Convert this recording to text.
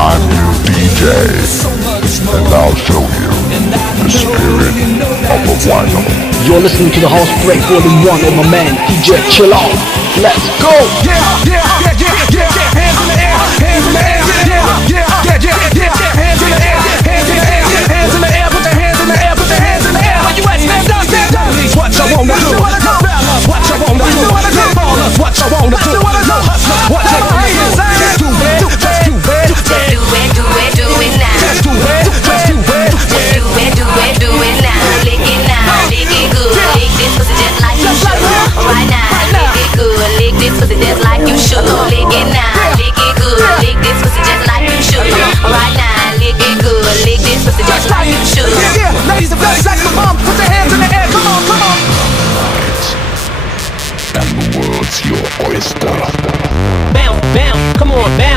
I'm your DJ, and I'll show you the spirit of a vinyl. You're listening to the House Break Volume 1 with my man DJ Chill Out. Let's go! Yeah, yeah, yeah, yeah, yeah, yeah. Hands in the air, hands in the air. Yeah, yeah, yeah, yeah, yeah. Hands in the air, hands in the air, hands in the air. Put your hands in the air, put your hands in the air. Where you at? Stand up, stand up. What you wanna do? No fellas, what you wanna do? No ballers, what you wanna do? No hustlers, what you wanna do? Just do it, just do it. Just do it, do it, do it now. Just do it, just do it. Just do it, do it, do it now. Lick it now, lick it good. Lick this pussy just like you should. Right now, lick it good. Lick this pussy just like you should. Lick it now, lick it good. Lick this pussy just like you should. Right now, lick it good. Lick this pussy just like you should. Yeah, yeah, ladies and fellas, like my mom, put your hands in the air. Come on, come on. And the world's your oyster. Bounce, bounce, come on, bounce.